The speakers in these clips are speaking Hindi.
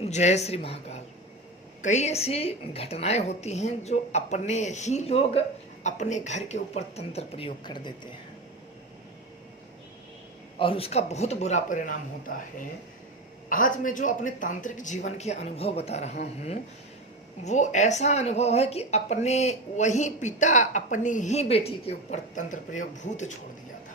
जय श्री महाकाल। कई ऐसी घटनाएं होती हैं जो अपने ही लोग अपने घर के ऊपर तंत्र प्रयोग कर देते हैं और उसका बहुत बुरा परिणाम होता है। आज मैं जो अपने तांत्रिक जीवन के अनुभव बता रहा हूँ, वो ऐसा अनुभव है कि अपने वही पिता अपनी ही बेटी के ऊपर तंत्र प्रयोग भूत छोड़ दिया था।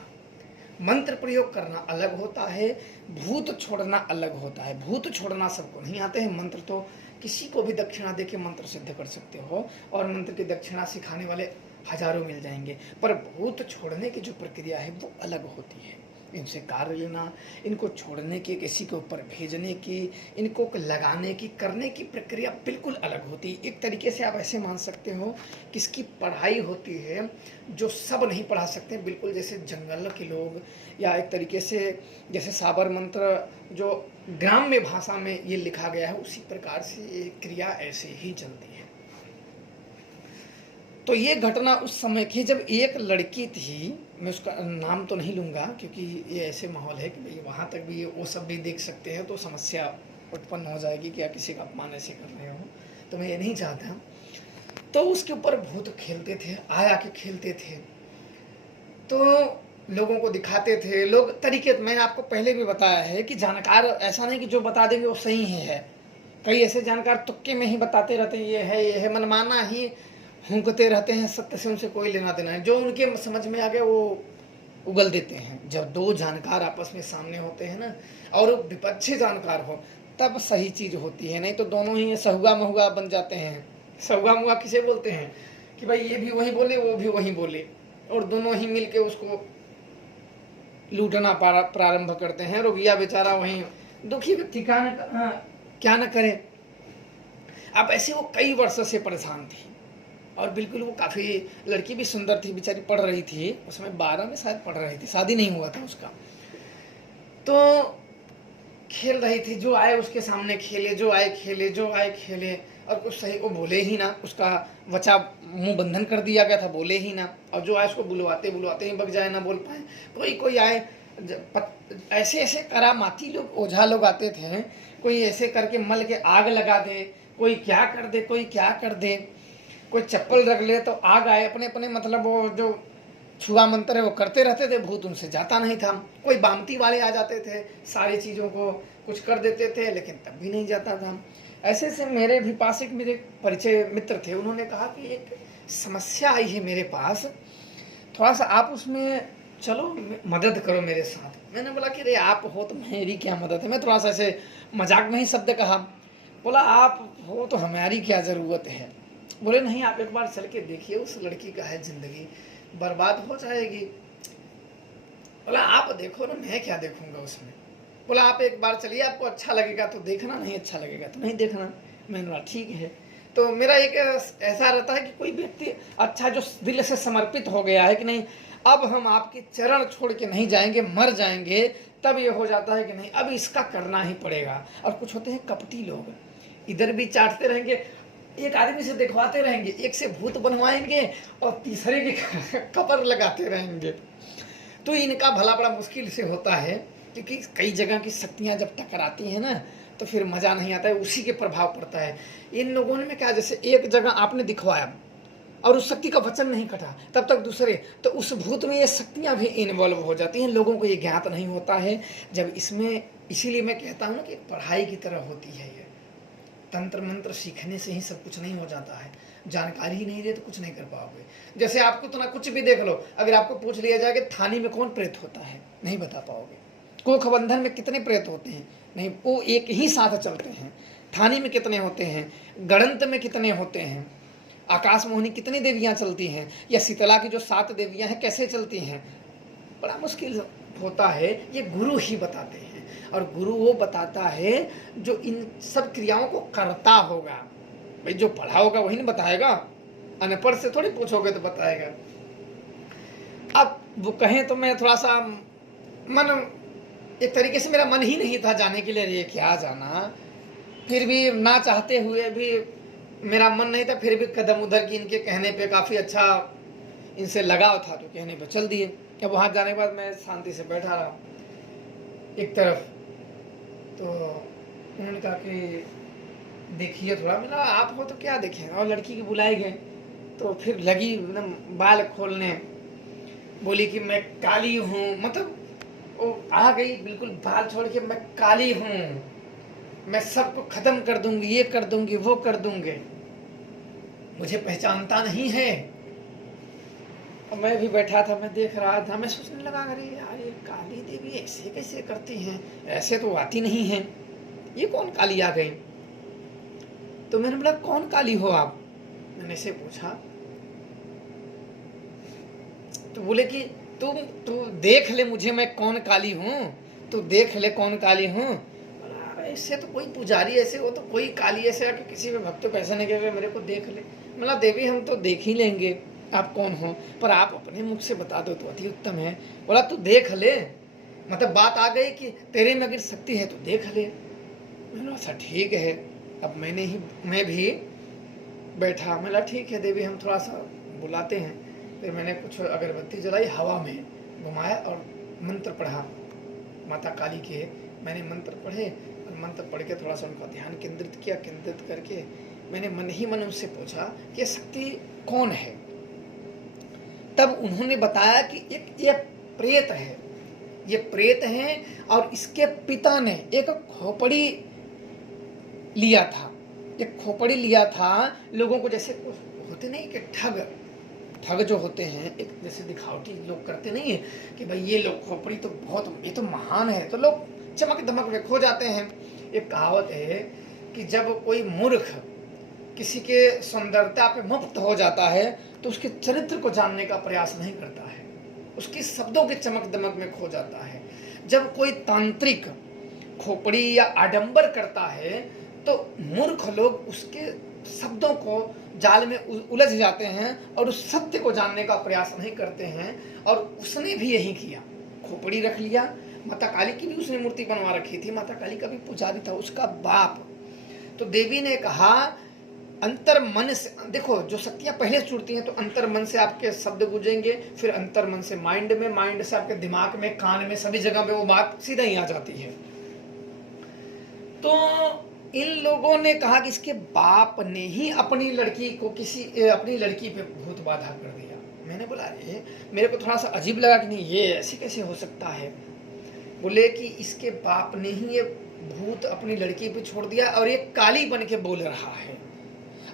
मंत्र प्रयोग करना अलग होता है, भूत छोड़ना अलग होता है। भूत छोड़ना सबको नहीं आते हैं। मंत्र तो किसी को भी दक्षिणा दे के मंत्र सिद्ध कर सकते हो और मंत्र की दक्षिणा सिखाने वाले हजारों मिल जाएंगे, पर भूत छोड़ने की जो प्रक्रिया है वो अलग होती है। इनसे कार्य लेना, इनको छोड़ने की, किसी के ऊपर भेजने की, इनको लगाने की, करने की प्रक्रिया बिल्कुल अलग होती है। एक तरीके से आप ऐसे मान सकते हो कि इसकी पढ़ाई होती है जो सब नहीं पढ़ा सकते, बिल्कुल जैसे जंगल के लोग, या एक तरीके से जैसे साबर मंत्र जो ग्राम्य भाषा में ये लिखा गया है, उसी प्रकार से ये क्रिया ऐसे ही चलती है। तो ये घटना उस समय की जब एक लड़की थी, मैं उसका नाम तो नहीं लूँगा क्योंकि ये ऐसे माहौल है कि भाई वहाँ तक भी वो सब भी देख सकते हैं तो समस्या उत्पन्न हो जाएगी कि आप किसी का अपमान ऐसे कर रहे हो, तो मैं ये नहीं चाहता। तो उसके ऊपर भूत खेलते थे, आया के खेलते थे, तो लोगों को दिखाते थे लोग तरीके। मैंने आपको पहले भी बताया है कि जानकार ऐसा नहीं कि जो बता देंगे वो सही है। कई ऐसे जानकार तुक्के में ही बताते रहते हैं, ये है, मनमाना ही फूंकते रहते हैं, सत्य से उनसे कोई लेना देना है। जो उनके समझ में आ गया वो उगल देते हैं। जब दो जानकार आपस में सामने होते हैं ना, और विपक्षी जानकार हो, तब सही चीज होती है। नहीं तो दोनों ही सहुआ महुआ बन जाते हैं। सहुआ महुआ किसे बोलते हैं कि भाई ये भी वही बोले वो भी वही बोले, और दोनों ही मिलके उसको लूटना प्रारंभ करते हैं। रोगिया बेचारा वहीं दुखी व्यक्ति क्या न करे। अब ऐसे वो कई वर्षों से परेशान थी और बिल्कुल वो काफ़ी, लड़की भी सुंदर थी, बेचारी पढ़ रही थी उसमें, 12 में शायद पढ़ रही थी, शादी नहीं हुआ था उसका। तो खेल रही थी, जो आए उसके सामने खेले, जो आए खेले, जो आए खेले, और कुछ सही वो बोले ही ना। उसका वचा मुंह बंधन कर दिया गया था, बोले ही ना। और जो आए उसको बुलवाते बुलवाते ही बग जाए, ना बोल पाए। कोई कोई आए, ऐसे ऐसे करामाती लोग, ओझा लोग आते थे, कोई ऐसे करके मल के आग लगा दे, कोई क्या कर दे, कोई क्या कर दे, कोई चप्पल रख ले तो आग आए। अपने अपने मतलब वो जो छुआ मंत्र है वो करते रहते थे, भूत उनसे जाता नहीं था। कोई बामती वाले आ जाते थे, सारी चीज़ों को कुछ कर देते थे, लेकिन तब भी नहीं जाता था। ऐसे से मेरे भी पास एक मेरे परिचय मित्र थे, उन्होंने कहा कि एक समस्या आई है मेरे पास, थोड़ा सा आप उसमें चलो, मदद करो मेरे साथ। मैंने बोला कि अरे आप हो तो मेरी क्या मदद है। मैं थोड़ा सा ऐसे मजाक में ही शब्द कहा। बोला आप हो तो हमारी क्या ज़रूरत है। बोले नहीं, आप एक बार चल के देखिए, उस लड़की का है जिंदगी बर्बाद हो जाएगी। बोला आप देखो ना, मैं क्या देखूंगा उसमें। बोला आप एक बार चलिए, आपको अच्छा लगेगा तो देखना, नहीं अच्छा लगेगा तो नहीं देखना। मैंने बोला ठीक है। तो मेरा एक ऐसा रहता है कि कोई व्यक्ति अच्छा जो दिल से समर्पित हो गया है कि नहीं, अब हम आपके चरण छोड़ के नहीं जाएंगे, मर जाएंगे, तब ये हो जाता है कि नहीं अब इसका करना ही पड़ेगा। और कुछ होते हैं कपटी लोग, इधर भी चाटते रहेंगे, एक आदमी से दिखवाते रहेंगे, एक से भूत बनवाएंगे और तीसरे की कपर लगाते रहेंगे। तो इनका भला बड़ा मुश्किल से होता है, क्योंकि कई जगह की शक्तियां जब टकराती हैं ना, तो फिर मज़ा नहीं आता है, उसी के प्रभाव पड़ता है। इन लोगों ने क्या, जैसे एक जगह आपने दिखवाया और उस शक्ति का वचन नहीं कटा, तब तक दूसरे, तो उस भूत में ये शक्तियां भी इन्वॉल्व हो जाती हैं। लोगों को ये ज्ञात नहीं होता है जब इसमें। इसीलिए मैं कहता हूँ ना कि पढ़ाई की तरह होती है ये। तंत्र मंत्र सीखने से ही सब कुछ नहीं हो जाता है, जानकारी ही नहीं दे तो कुछ नहीं कर पाओगे। जैसे आपको तो ना कुछ भी देख लो, अगर आपको पूछ लिया जाए कि थानी में कौन प्रेत होता है, नहीं बता पाओगे। कोख बंधन में कितने प्रेत होते हैं, नहीं, वो एक ही साथ चलते हैं। थानी में कितने होते हैं, गणंत में कितने होते हैं, आकाश मोहिनी कितनी देवियां चलती हैं, या शीतला की जो 7 देवियां हैं कैसे चलती हैं, बड़ा मुश्किल होता है। ये गुरु ही बताते हैं, और गुरु वो बताता है जो इन सब क्रियाओं को करता होगा। भाई जो पढ़ा होगा वही नहीं बताएगा, अनपढ़ से थोड़ी पूछोगे तो बताएगा। अब वो कहें तो मैं थोड़ा सा मन, एक तरीके से मेरा मन ही नहीं था जाने के लिए, ये क्या जाना, फिर भी ना चाहते हुए भी मेरा मन नहीं था, फिर भी कदम उधर की इनके कहने पे काफ़ी अच्छा इनसे लगाव था तो कहने पे चल दिए। अब वहाँ जाने के बाद मैं शांति से बैठा रहा एक तरफ। तो उन्होंने कहा कि देखिए थोड़ा, मैंने कहा आप हो तो क्या देखें, और लड़की के बुलाए गए तो फिर लगी एकदम बाल खोलने, बोली कि मैं काली हूँ, मतलब वो आ गई बिल्कुल बाल छोड़ के, मैं काली हूँ, मैं सबको खत्म कर दूंगी, ये कर दूंगी, वो कर दूंगी, मुझे पहचानता नहीं है। और मैं भी बैठा था, मैं देख रहा था, मैं सोचने लगा अरे यार ये काली देवी ऐसे कैसे करती हैं, ऐसे तो आती नहीं है, ये कौन काली आ गई। तो मैंने बोला कौन काली हो आप, मैंने ऐसे पूछा। तो बोले कि तू देख ले मुझे मैं कौन काली हूँ, तू देख ले कौन काली हूँ। ऐसे तो कोई पुजारी ऐसे हो तो कोई काली ऐसे आके किसी में भक्त को ऐसा नहीं कहेगा मेरे को देख ले। मतलब देवी हम तो देख ही लेंगे आप कौन हो, पर आप अपने मुख से बता दो तो अति उत्तम है। बोला तू देख ले, मतलब बात आ गई कि तेरे में अगर शक्ति है तो देख ले। मैंने अच्छा ठीक है। अब मैं भी बैठा, मैंने ठीक है देवी हम थोड़ा सा बुलाते हैं। फिर मैंने कुछ अगरबत्ती जलाई, हवा में घुमाया और मंत्र पढ़ा माता काली के। मैंने मंत्र पढ़े और मंत्र पढ़ के थोड़ा सा उनका ध्यान केंद्रित किया। केंद्रित करके मैंने मन ही मन उनसे पूछा कि शक्ति कौन है। तब उन्होंने बताया कि ये प्रेत है, ये प्रेत है और इसके पिता ने एक खोपड़ी लिया था। एक खोपड़ी लिया था, लोगों को जैसे होते नहीं कि ठग जो होते हैं, एक जैसे दिखावटी लोग करते नहीं है कि भाई ये लोग खोपड़ी तो बहुत, ये तो महान है, तो लोग चमक दमक में खो जाते हैं। एक कहावत है कि जब कोई मूर्ख किसी के सुंदरता पे मुक्त हो जाता है तो उसके चरित्र को जानने का प्रयास नहीं करता है, उसकी शब्दों के चमक दमक में खो जाता है। जब कोई तांत्रिक खोपड़ी या आडंबर करता है तो मूर्ख लोग उसके शब्दों को जाल में उलझ जाते हैं और उस सत्य को जानने का प्रयास नहीं करते हैं। और उसने भी यही किया, खोपड़ी रख लिया। माता काली की भी उसने मूर्ति बनवा रखी थी, माता काली का भी पुजारी था उसका बाप। तो देवी ने कहा अंतर मन से देखो, जो शक्तियां पहले जुड़ती हैं तो अंतर मन से आपके शब्द गूंजेंगे, फिर अंतर मन से माइंड में, माइंड से आपके दिमाग में, कान में, सभी जगह पे वो बात सीधा ही आ जाती है। तो इन लोगों ने कहा कि इसके बाप ने ही अपनी लड़की पे भूत बाधा कर दिया। मैंने बोला अरे मेरे को थोड़ा सा अजीब लगा कि नहीं ये ऐसे कैसे हो सकता है। बोले कि इसके बाप ने ही ये भूत अपनी लड़की पे छोड़ दिया और ये काली बन के बोल रहा है।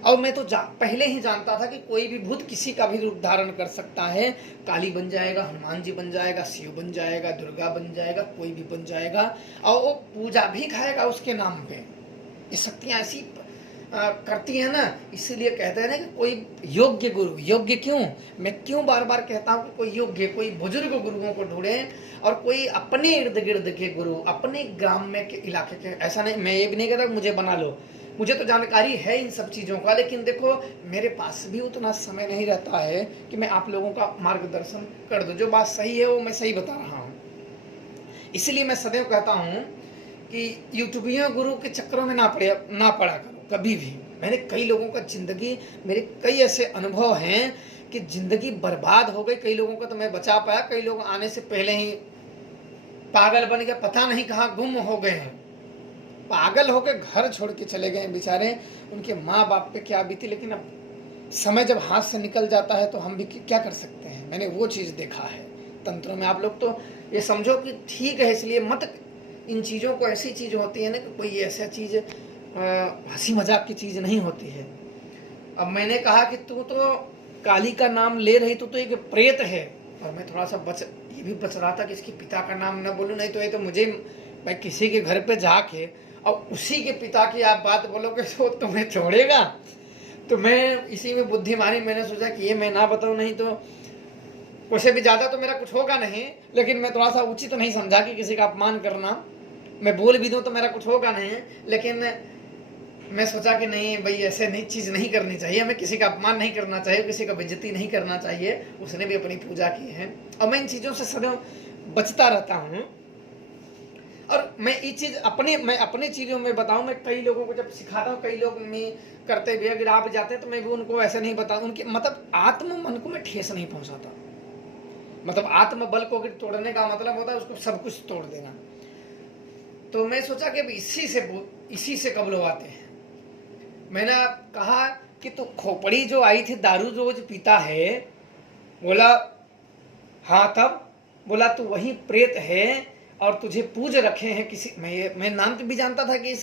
और मैं तो पहले ही जानता था कि कोई भी भूत किसी का भी रूप धारण कर सकता है, काली बन जाएगा, हनुमान जी बन जाएगा, शिव बन जाएगा, दुर्गा बन जाएगा, कोई भी बन जाएगा और वो पूजा भी खाएगा उसके नाम पे। ये शक्तियां ऐसी करती है ना, इसीलिए कहते हैं ना कि कोई योग्य गुरु, योग्य क्यों, मैं क्यों बार बार कहता हूँ कि कोई योग्य, कोई बुजुर्ग गुरुओं को ढूंढे और कोई अपने इर्द गिर्द के गुरु, अपने ग्राम में के इलाके के। ऐसा नहीं, मैं ये भी नहीं कहता मुझे बना लो, मुझे तो जानकारी है इन सब चीज़ों का, लेकिन देखो मेरे पास भी उतना समय नहीं रहता है कि मैं आप लोगों का मार्गदर्शन कर दूं। जो बात सही है वो मैं सही बता रहा हूँ। इसलिए मैं सदैव कहता हूँ कि यूट्यूबियों गुरु के चक्करों में ना पड़ा करो कभी भी। मैंने कई लोगों का जिंदगी, मेरे कई ऐसे अनुभव हैं कि जिंदगी बर्बाद हो गई, कई लोगों का तो मैं बचा पाया, कई लोग आने से पहले ही पागल बन गए, पता नहीं कहाँ गुम हो गए हैं, पागल होकर घर छोड़ के चले गए बेचारे। उनके माँ बाप पे क्या बीती, लेकिन अब समय जब हाथ से निकल जाता है तो हम भी क्या कर सकते हैं। मैंने वो चीज़ देखा है तंत्रों में। आप लोग तो ये समझो कि ठीक है, इसलिए मत इन चीज़ों को, ऐसी चीज़ होती है ना कि कोई ऐसा चीज़ हंसी मजाक की चीज़ नहीं होती है। अब मैंने कहा कि तू तो काली का नाम ले रही, तू तो एक प्रेत है। और मैं थोड़ा सा ये भी बच रहा था कि इसके पिता का नाम न बोलूं, नहीं तो ये तो मुझे भाई किसी के घर पे जाके और उसी के पिता की आप बात बोलोगे तो तुम्हें छोड़ेगा। तो मैं इसी में बुद्धिमानी मैंने सोचा कि ये मैं ना बताऊं, नहीं तो उससे भी ज़्यादा तो मेरा कुछ होगा नहीं, लेकिन मैं थोड़ा सा उचित तो नहीं समझा कि किसी का अपमान करना। मैं बोल भी दूं तो मेरा कुछ होगा नहीं, लेकिन मैं सोचा कि नहीं भाई ऐसे नहीं, चीज़ नहीं करनी चाहिए, हमें किसी का अपमान नहीं करना चाहिए, किसी का बेइज्जती नहीं करना चाहिए। उसने भी अपनी पूजा की है और मैं इन चीज़ों से सदैव बचता रहता हूँ। और मैं ये चीज़ मैं अपने चीज़ों में बताऊँ, मैं कई लोगों को जब सिखाता हूँ, कई लोग मैं करते हुए अगर आप जाते हैं तो मैं भी उनको ऐसा नहीं बताऊँ, उनके मतलब आत्म मन को मैं ठेस नहीं पहुँचाता। मतलब आत्म बल को अगर तोड़ने का मतलब होता है उसको सब कुछ तोड़ देना। तो मैं सोचा कि अब इसी से कबलवाते हैं। मैंने कहा कि तू खोपड़ी जो आई थी दारू रोज पीता है? बोला हाँ। तब बोला तू वही प्रेत है और तुझे पूज रखे हैं किसी। मैं नाम तो भी जानता था कि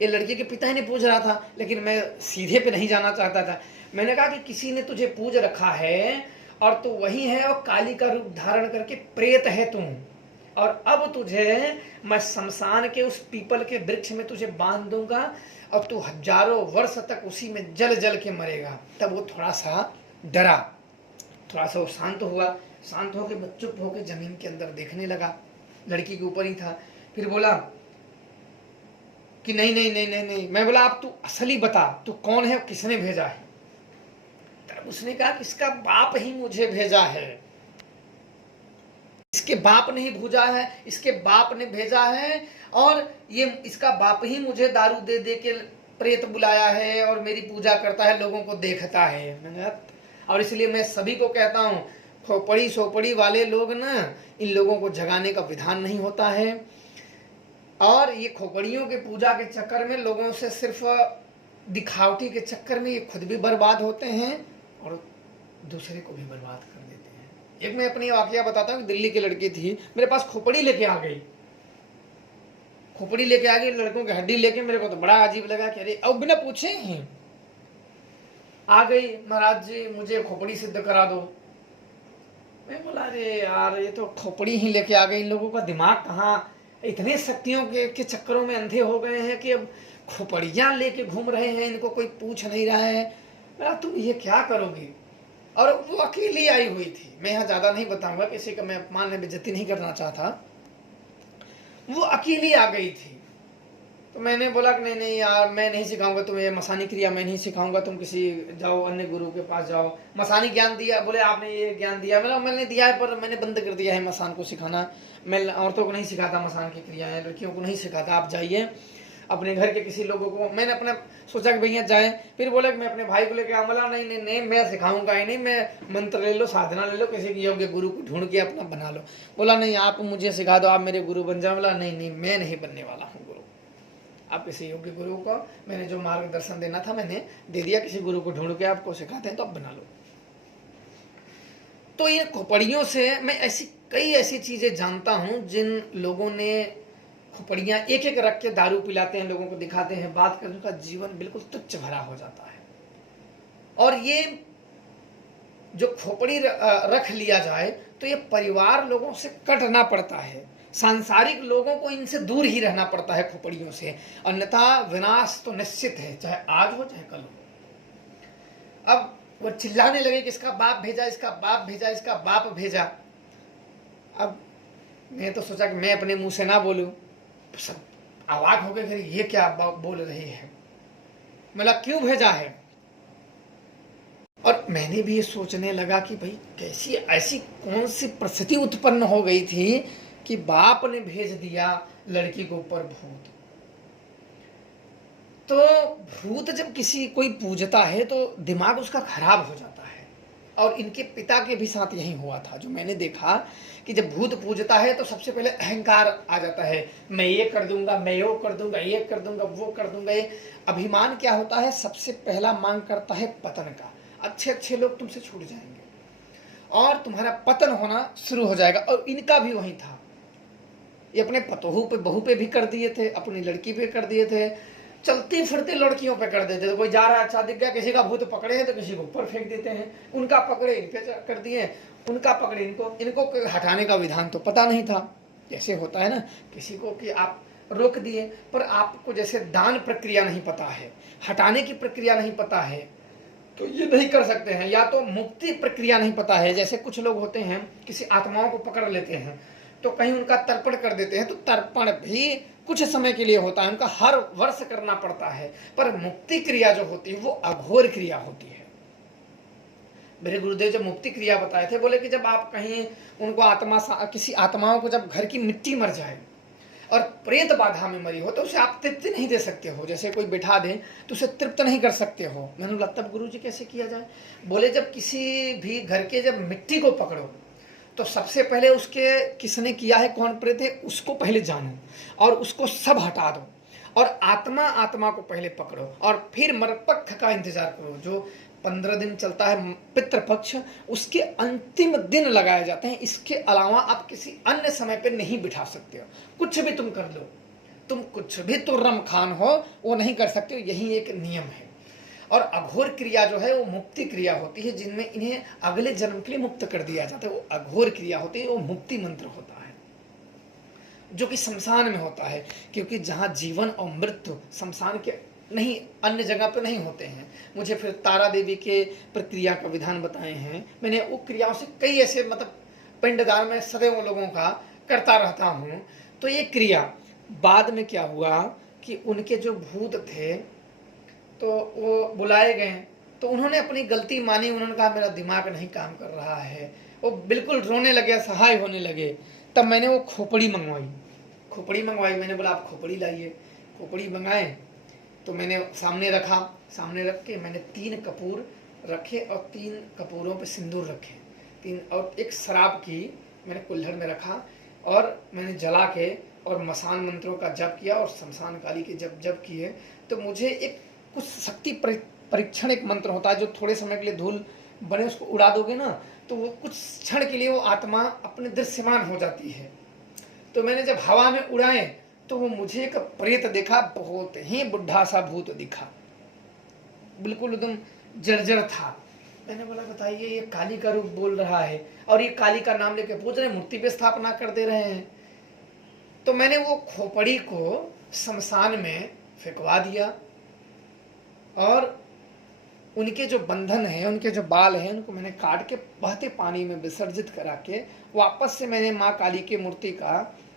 ये लड़के के पिता ही ने पूज रहा था, लेकिन मैं सीधे पे नहीं जाना चाहता था। मैंने कहा कि किसी ने तुझे पूज रखा है और तू वही है और काली का रूप धारण करके प्रेत है तू, और अब तुझे मैं शमशान के उस पीपल के वृक्ष में तुझे बांध दूंगा और तू हजारों वर्ष तक उसी में जल जल के मरेगा। तब वो थोड़ा सा डरा, थोड़ा सा वो शांत हुआ। शांत होकर चुप होकर जमीन के अंदर देखने लगा, लड़की के ऊपर ही था। फिर बोला कि नहीं नहीं नहीं नहीं नहीं। मैं बोला अब तू असली बता, तू कौन है, किसने भेजा है? तब उसने कहा कि इसका बाप ही मुझे भेजा है, इसके बाप ने ही भेजा है, इसके बाप ने भेजा है, और ये इसका बाप ही मुझे दारू दे दे के प्रेत बुलाया है और मेरी पूजा करता है, लोगों को देखता है। मैंने कहा और इसलिए मैं सभी को कहता हूँ, खोपड़ी सोपड़ी वाले लोग ना, इन लोगों को जगाने का विधान नहीं होता है, और ये खोपड़ियों के पूजा के चक्कर में लोगों से सिर्फ दिखावटी के चक्कर में ये खुद भी बर्बाद होते हैं और दूसरे को भी बर्बाद कर देते हैं। एक मैं अपनी वाकया बताता हूँ। दिल्ली की लड़की थी, मेरे पास खोपड़ी लेके आ गई। खोपड़ी लेके आ गई, लड़कों की हड्डी लेके। मेरे को तो बड़ा अजीब लगा कि अरे, अब बिना पूछे ही आ गई, महाराज जी मुझे खोपड़ी सिद्ध करा दो। मैं बोला अरे यार, ये तो खोपड़ी ही लेके आ गई। इन लोगों का दिमाग कहाँ, इतने शक्तियों के चक्करों में अंधे हो गए हैं कि अब खोपड़ियाँ लेके घूम रहे हैं, इनको कोई पूछ नहीं रहा है। मेरा तुम ये क्या करोगी? और वो अकेली आई हुई थी। मैं यहाँ ज़्यादा नहीं बताऊंगा, किसी का मैं अपमान में बेइज्जती नहीं करना चाहता। वो अकेली आ गई थी। तो मैंने बोला कि नहीं नहीं यार, मैं नहीं सिखाऊंगा तुम्हें ये मसानी क्रिया, मैं नहीं सिखाऊंगा, तुम किसी जाओ अन्य गुरु के पास जाओ। मसानी ज्ञान दिया, बोले आपने ये ज्ञान दिया। मैंने दिया है, पर मैंने बंद कर दिया है मसान को सिखाना। मैं औरतों को नहीं सिखाता मसान की क्रियाएं, लड़कियों को नहीं सिखाता। आप जाइए अपने घर के किसी लोगों को। मैंने अपना सोचा कि भैया जाए। फिर बोला कि मैं अपने भाई को लेकर आऊँ। बोला नहीं नहीं नहीं, मैं सिखाऊंगा ही नहीं, मैं मंत्र ले लो, साधना ले लो, किसी योग्य गुरु को ढूंढ के अपना बना लो। बोला नहीं, आप मुझे सिखा दो, आप मेरे गुरु बन जाओ। बोला नहीं नहीं, मैं नहीं बनने वाला हूँ गुरु। आप किसी योग्य गुरु को, मैंने जो मार्गदर्शन देना था मैंने दे दिया, किसी गुरु को ढूंढ के आपको सिखाते हैं तो आप बना लो। तो ये खोपड़ियों से मैं कई ऐसी चीजें जानता हूं, जिन लोगों ने खोपड़ियां एक एक रख के दारू पिलाते हैं, लोगों को दिखाते हैं, बात करने का जीवन बिल्कुल तुच्छ भरा हो जाता है। और ये जो खोपड़ी रख लिया जाए तो ये परिवार लोगों से कटना पड़ता है, सांसारिक लोगों को इनसे दूर ही रहना पड़ता है खोपड़ियों से, अन्यथा विनाश तो निश्चित है, चाहे आज हो चाहे कल हो। अब वो चिल्लाने लगे कि इसका बाप भेजा, इसका बाप भेजा, इसका बाप भेजा। अब मैं तो सोचा कि मैं अपने मुंह से ना बोलूं, सब अवाक हो गए, फिर ये क्या बोल रही है। बोला क्यों भेजा है? और मैंने भी ये सोचने लगा कि भाई कैसी ऐसी कौन सी परिस्थिति उत्पन्न हो गई थी कि बाप ने भेज दिया लड़की के ऊपर भूत। तो भूत जब कोई पूजता है तो दिमाग उसका खराब हो जाता है, और इनके पिता के भी साथ यही हुआ था। जो मैंने देखा कि जब भूत पूजता है तो सबसे पहले अहंकार आ जाता है, मैं ये कर दूंगा, मैं वो कर दूंगा, ये कर दूंगा, वो कर दूंगा। ये अभिमान क्या होता है, सबसे पहला मांग करता है पतन का। अच्छे अच्छे लोग तुमसे छूट जाएंगे और तुम्हारा पतन होना शुरू हो जाएगा। और इनका भी वही था, ये अपने पतोहू पे, बहू पे भी कर दिए थे, अपनी लड़की पे कर दिए थे, चलती फिरती लड़कियों पे कर देते थे। कोई जा रहा है, अच्छा दिख गया, किसी का भूत पकड़े हैं तो किसी को ऊपर फेंक देते हैं, उनका पकड़े इन पे कर दिए, उनका पकड़े इनको हटाने का विधान तो पता नहीं था। जैसे होता है ना किसी को कि आप रोक दिए, पर आपको जैसे दान प्रक्रिया नहीं पता है, हटाने की प्रक्रिया नहीं पता है, तो ये नहीं कर सकते हैं। या तो मुक्ति प्रक्रिया नहीं पता है, जैसे कुछ लोग होते हैं किसी आत्माओं को पकड़ लेते हैं तो कहीं उनका तर्पण कर देते हैं, तो तर्पण भी कुछ समय के लिए होता है, उनका हर वर्ष करना पड़ता है। पर मुक्ति क्रिया जो होती है वो अघोर क्रिया होती है। मेरे गुरुदेव जब मुक्ति क्रिया बताए थे, बोले कि जब आप कहीं उनको किसी आत्माओं को जब घर की मिट्टी मर जाए और प्रेत बाधा में मरी हो तो उसे आप तृप्ति नहीं दे सकते हो। जैसे कोई बिठा दे तो उसे तृप्त नहीं कर सकते हो। मैंने बोला तब गुरु जी कैसे किया जाए? बोले जब किसी भी घर के जब मिट्टी को पकड़ो तो सबसे पहले उसके किसने किया है, कौन प्रेत है, उसको पहले जानो और उसको सब हटा दो और आत्मा आत्मा को पहले पकड़ो और फिर मरपक्ष का इंतजार करो। जो 15 दिन चलता है पितृपक्ष, उसके अंतिम दिन लगाए जाते हैं। इसके अलावा आप किसी अन्य समय पे नहीं बिठा सकते हो। कुछ भी तुम कर लो, तुम कुछ भी तुर्रम खान हो, वो नहीं कर सकते हो। यही एक नियम है। और अघोर क्रिया जो है वो मुक्ति क्रिया होती है, जिनमें इन्हें अगले जन्म के लिए मुक्त कर दिया जाता है। वो अघोर क्रिया होती है, वो मुक्ति मंत्र होता है जो कि शमशान में होता है, क्योंकि जहाँ जीवन और मृत्यु शमशान के नहीं, अन्य जगह पे नहीं होते हैं। मुझे फिर तारा देवी के प्रक्रिया का विधान बताए हैं। मैंने वो क्रियाओं से कई ऐसे मतलब पिंडदान में सदैव लोगों का करता रहता हूँ। तो ये क्रिया बाद में क्या हुआ कि उनके जो भूत थे तो वो बुलाए गए, तो उन्होंने अपनी गलती मानी। उन्होंने कहा मेरा दिमाग नहीं काम कर रहा है। वो बिल्कुल रोने लगे, असहाय होने लगे। तब मैंने वो खोपड़ी मंगवाई। मैंने बोला आप खोपड़ी लाइए। खोपड़ी मंगाए तो मैंने सामने रखा। सामने रख के मैंने 3 कपूर रखे और 3 कपूरों पे सिंदूर रखे, 3 और एक शराब की मैंने कुल्हड़ में रखा और मैंने जला के और मसान मंत्रों का जप किया और शमशान काली के जप किए। तो मुझे एक कुछ शक्ति परीक्षण एक मंत्र होता है जो थोड़े समय के लिए धूल बने उसको उड़ा दोगे ना, तो वो कुछ क्षण के लिए वो आत्मा अपने दृश्यमान हो जाती है। तो मैंने जब हवा में उड़ाए तो वो मुझे एक प्रेत देखा, बहुत ही बुढ़ा सा भूत दिखा, बिल्कुल एकदम जर्जर था। मैंने बोला बताइए ये काली का रूप बोल रहा है और ये काली का नाम लेके पूछ रहे, मूर्ति पे स्थापना कर दे रहे हैं। तो मैंने वो खोपड़ी को शमशान में फेंकवा दिया और उनके जो बंधन है, उनके जो बाल हैं, उनको मैंने काट के बहते पानी में विसर्जित करा के वापस से मैंने माँ काली की मूर्ति का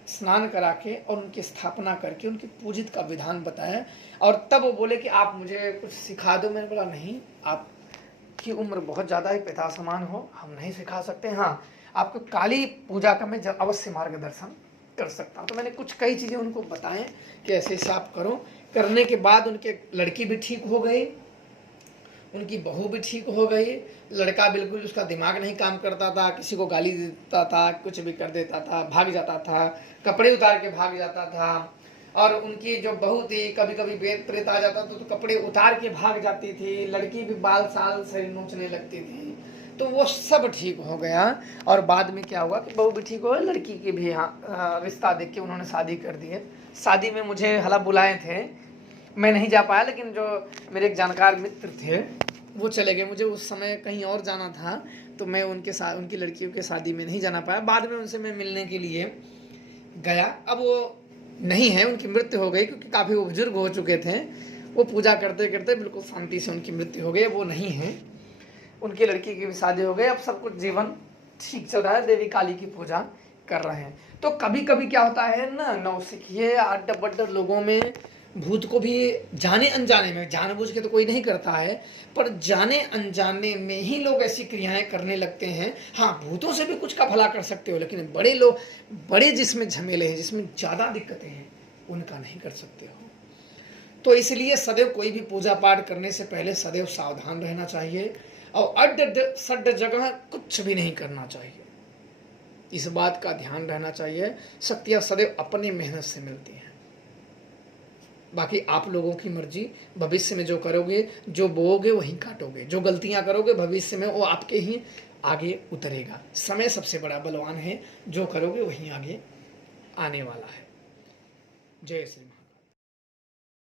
स्नान करा के और उनकी स्थापना करके उनकी पूजित का विधान बताया। और तब वो बोले कि आप मुझे कुछ सिखा दो। मैंने बोला नहीं, आपकी उम्र बहुत ज़्यादा है, पिता समान हो, हम नहीं सिखा सकते। हाँ, आपको काली पूजा का मैं अवश्य मार्गदर्शन कर सकता हूँ। तो मैंने कुछ कई चीज़ें उनको बताएं कि ऐसे ऐसे आप करो। करने के बाद उनके लड़की भी ठीक हो गई, उनकी बहू भी ठीक हो गई। लड़का बिल्कुल उसका दिमाग नहीं काम करता था, किसी को गाली देता था, कुछ भी कर देता था, भाग जाता था, कपड़े उतार के भाग जाता था। और उनकी जो बहू थी कभी कभी वेद प्रेत आ जाता था तो कपड़े उतार के भाग जाती थी। लड़की भी बाल साल से नोचने लगती थी। तो वो सब ठीक हो गया। और बाद में क्या हुआ कि बहू भी ठीक हो गई, लड़की की भी रिश्ता देख के उन्होंने शादी कर दी है। शादी में मुझे हला बुलाए थे, मैं नहीं जा पाया, लेकिन जो मेरे एक जानकार मित्र थे वो चले गए। मुझे उस समय कहीं और जाना था तो मैं उनके साथ उनकी लड़कियों के शादी में नहीं जाना पाया। बाद में उनसे मैं मिलने के लिए गया। अब वो नहीं है, उनकी मृत्यु हो गई, क्योंकि काफ़ी वो बुजुर्ग हो चुके थे। वो पूजा करते करते बिल्कुल शांति से उनकी मृत्यु हो गई। वो नहीं है, उनकी लड़की की भी शादी हो गई। अब सब कुछ जीवन ठीक चल रहा है, देवी काली की पूजा कर रहे हैं। तो कभी कभी क्या होता है ना, नौसिखिए अड्डा बड्डा लोगों में भूत को भी जाने अनजाने में, जानबूझ के तो कोई नहीं करता है, पर जाने अनजाने में ही लोग ऐसी क्रियाएं करने लगते हैं। हाँ, भूतों से भी कुछ का भला कर सकते हो, लेकिन बड़े लोग, बड़े जिसमें झमेले हैं, जिसमें ज़्यादा दिक्कतें हैं, उनका नहीं कर सकते हो। तो इसलिए सदैव कोई भी पूजा पाठ करने से पहले सदैव सावधान रहना चाहिए और अड्ड सड्ड जगह कुछ भी नहीं करना चाहिए। इस बात का ध्यान रहना चाहिए। शक्तियाँ सदैव अपनी मेहनत से मिलती हैं। बाकी आप लोगों की मर्जी, भविष्य में जो करोगे, जो बोओगे वहीं काटोगे। जो गलतियां करोगे भविष्य में वो आपके ही आगे उतरेगा। समय सबसे बड़ा बलवान है, जो करोगे वहीं आगे आने वाला है। जय श्री